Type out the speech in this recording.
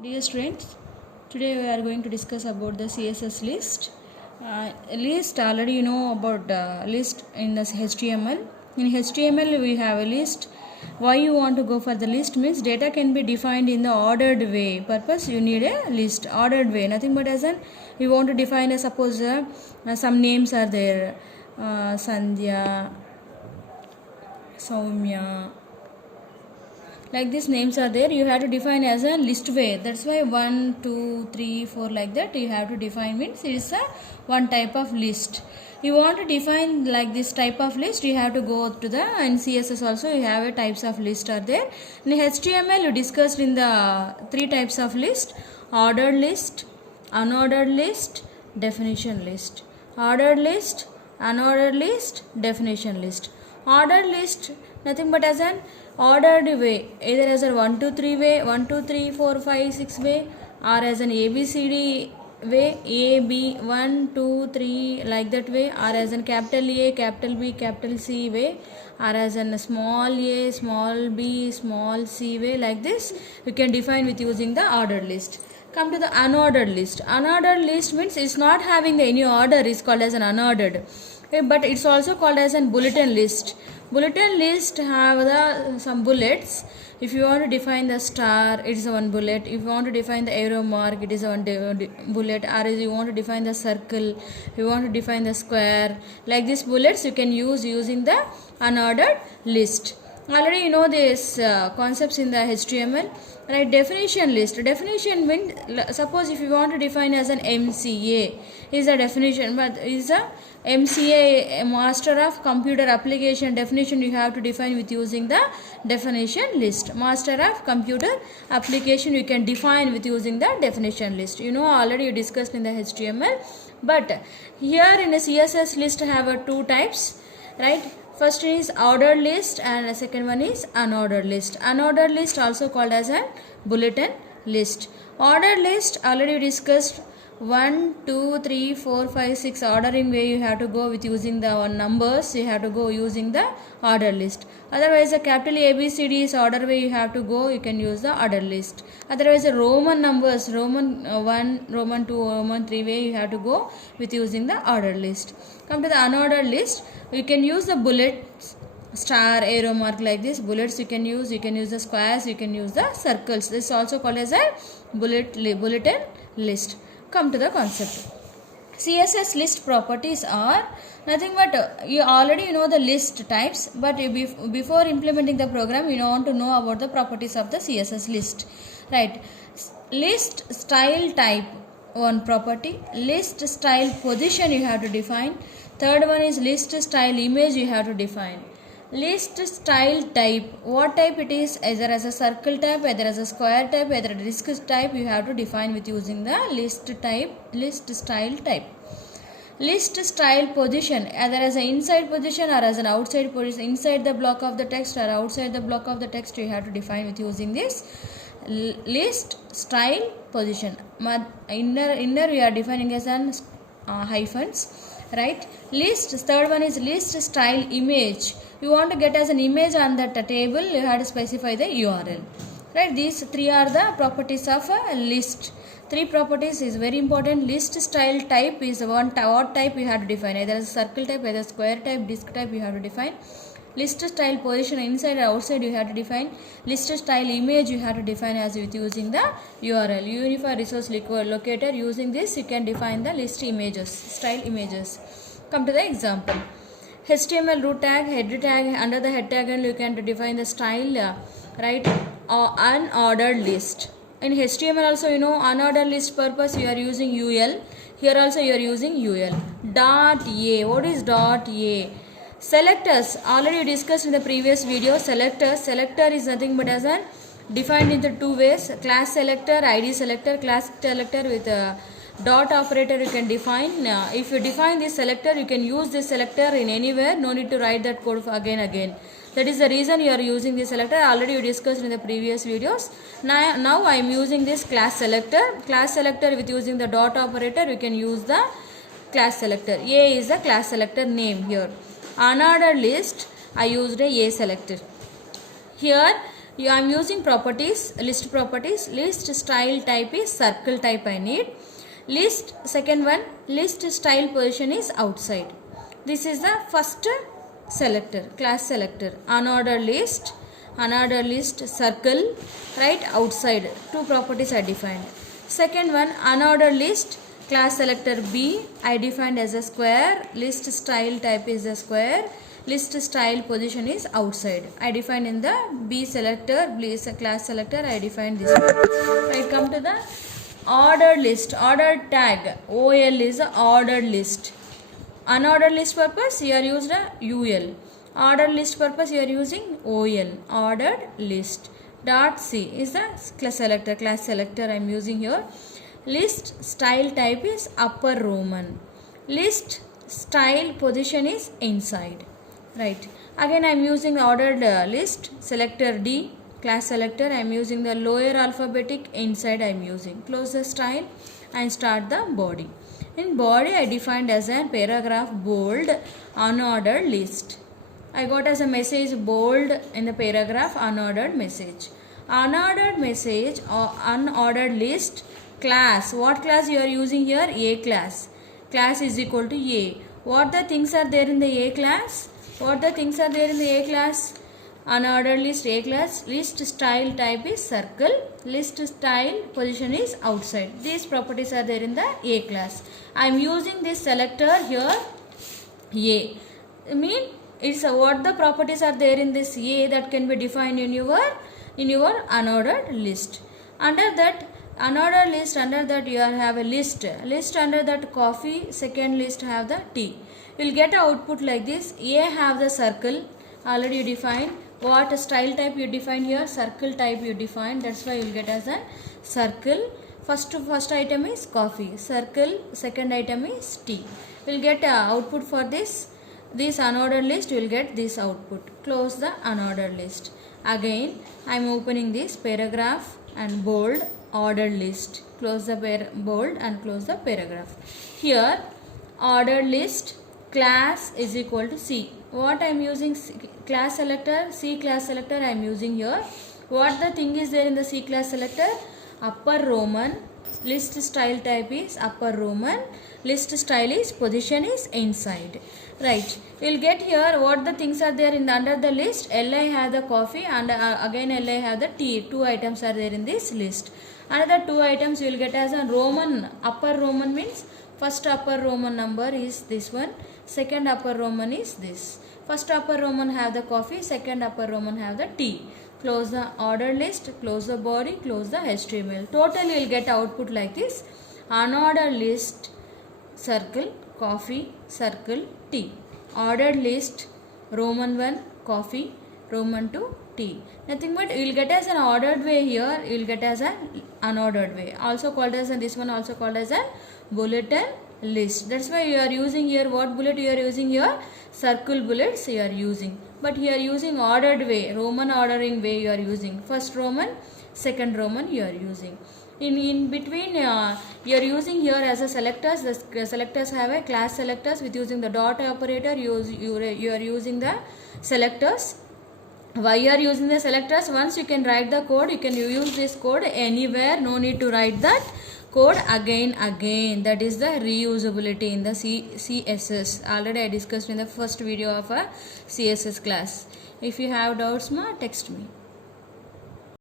Dear students, today we are going to discuss about the CSS list. List already you know about list in the HTML. In HTML we have a list. Why you want to go for the list means data can be defined in the ordered way. Purpose you need a list ordered way. Nothing but as an you want to define a suppose some names are there. Sandhya, Soumya. Like these names are there, you have to define as a list way. That's why 1 2 3 4 like that you have to define, means it is a one type of list. You want to define like this type of list, you have to go to the in CSS also you have a types of list are there. In HTML you discussed in the three types of list: ordered list, unordered list, definition list. Ordered list, unordered list, definition list. Ordered list nothing but as an ordered way, either as a 1 2 3 way, 1 2 3 4 5 6 way, or as an ABCD way, A B 1 2 3 like that way, or as an capital A, capital B, capital C way, or as an small a, small b, small c way. Like this you can define with using the ordered list. Come to the unordered list. Unordered list means it's not having any order, is called as an unordered. Okay, but it's also called as a bulletin list. Bulletin list have the some bullets. If you want to define the star, it is one bullet. If you want to define the arrow mark, it is one bullet. Or if you want to define the circle, if you want to define the square, like these bullets you can use using the unordered list. Already you know these concepts in the HTML. Right, definition list. Definition means, suppose if you want to define as an MCA is a definition, but is a MCA, a Master of Computer Application definition you have to define with using the definition list. Master of Computer Application you can define with using the definition list. You know already you discussed in the HTML, but here in a CSS list have two types, right? First is ordered list and the second one is unordered list. Unordered list also called as a bulletin list. Ordered list already discussed 1 2 3 4 5 6 ordering way you have to go with using the numbers, you have to go using the ordered list. Otherwise a capital ABCD is order way you have to go, you can use the ordered list. Otherwise a Roman numbers, Roman 1, Roman 2, Roman 3 way you have to go with using the ordered list. Come to the unordered list, you can use the bullets, star, arrow mark, like this bullets you can use the squares, you can use the circles. This is also called as a bulletin list. Come to the concept. CSS list properties are nothing but you already know the list types, but before implementing the program you want to know about the properties of the CSS list, right? List style type, one property. List style position you have to define. Third one is list style image you have to define. List style type, what type it is, either as a circle type, either as a square type, either a disk type, you have to define with using the list style type. List style position, either as an inside position or as an outside position, inside the block of the text or outside the block of the text, you have to define with using this list style position. Inner we are defining as an hyphens, right? List, third one is list style image. You want to get as an image on that table, you have to specify the URL, right? These three are the properties of a list. Three properties is very important. List style type is what type you have to define, either as a circle type, either square type, disk type you have to define. List style position, inside or outside you have to define. List style image you have to define as with using the URL, unified resource locator. Using this you can define the list images, style images. Come to the example. HTML root tag, head tag, under the head tag and you can define the style, right? Unordered list. In HTML also you know unordered list purpose you are using UL. Here also you are using UL. Dot A. What is dot A? Selectors already discussed in the previous video. Selector is nothing but as a defined into two ways: class selector, ID selector. Class selector with a dot operator you can define. If you define this selector, you can use this selector in anywhere, no need to write that code again. That is the reason you are using this selector. Already you discussed in the previous videos. Now I am using this class selector. Class selector with using the dot operator you can use the class selector. A is the class selector name here. Unordered list I used a selector. Here I'm using properties, list properties. List style type is circle type I need. List, second one, list style position is outside. This is the first selector, class selector. Unordered list circle, right, outside. Two properties are defined. Second one, unordered list, class selector B, I defined as a square. List style type is a square. List style position is outside. I defined in the B selector, class selector, I defined this one. I come to the ordered list, ordered tag, OL is a ordered list. Unordered list purpose, you are used a UL. Ordered list purpose, you are using OL. Ordered list. Dot C is the class selector I am using here. List style type is upper Roman. List style position is inside. Right. Again I am using ordered list, selector D, class selector. I am using the lower alphabetic, inside I am using. Close the style and start the body. In body I defined as a paragraph bold unordered list. I got as a message bold in the paragraph unordered message. Unordered message or unordered list class. What class you are using here? A class. Class is equal to A. What the things are there in the A class? What the things are there in the A class? Unordered list A class. List style type is circle. List style position is outside. These properties are there in the A class. I am using this selector here A. I mean it's what the properties are there in this A that can be defined in your unordered list. Under that unordered list, under that you have a list under that coffee, second list have the tea. You will get an output like this. A have the circle, already you defined. What style type you define here? Circle type you define. That's why you will get as a circle. First item is coffee, circle. Second item is tea. You will get output for this unordered list. You will get this output. Close the unordered list. Again I am opening this paragraph and bold ordered list. Close the bold and close the paragraph. Here ordered list class is equal to C. What I am using? Class selector, C class selector I am using here. What the thing is there in the C class selector? Upper Roman. List style type is upper Roman. List style is position is inside. Right. You will get here what the things are there in the under the list. LI have the coffee and again LI have the tea. Two items are there in this list. Another two items you will get as a Roman. Upper Roman means first upper Roman number is this one. Second upper Roman is this. First upper Roman have the coffee. Second upper Roman have the tea. Close the ordered list. Close the body. Close the HTML. Total you will get output like this. Unordered list circle coffee circle tea. Ordered list Roman 1 coffee, Roman 2 tea. Nothing but you will get as an ordered way here. You will get as an unordered way. Also called as this one also called as a bulletin list. That's why you are using here what bullet you are using here? Circle bullets you are using. But you are using ordered way, Roman ordering way you are using. First Roman, second Roman you are using. In between you are using here as a selectors. The selectors have a class selectors with using the dot operator. You are using the selectors. Why you are using the selectors? Once you can write the code, you can use this code anywhere. No need to write that code again. That is the reusability in the CSS. Already I discussed in the first video of a CSS class. If you have doubts, text me.